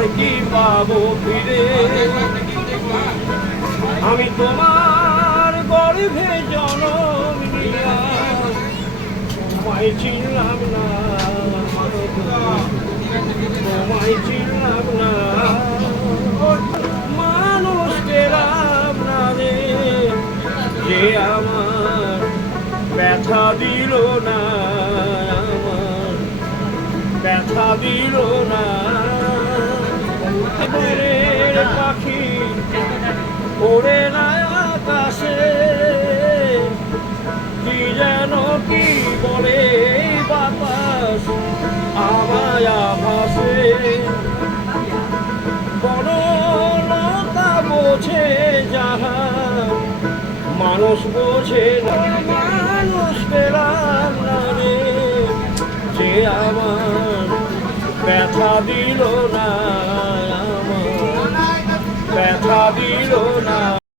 আর কি পাবো ফিরে। আমি তোমার গর্ভে জনম নিয়া তোমায় চিনলাম না, তোমায় চিনলাম না। মানুষ পেলাম না রে, যে আমার ব্যথা দিল না, আমার ব্যথা দিল না। মনের পাখি ওড়ে না আকাশে, কি যেন কি বলে বাতাস আমায় আভাসে। বনলতা বোঝে যাহা মানুষ বোঝে না, মানুষ পেলাম না রে, যে আমার ব্যথা দিল না, আমার ব্যথা দিল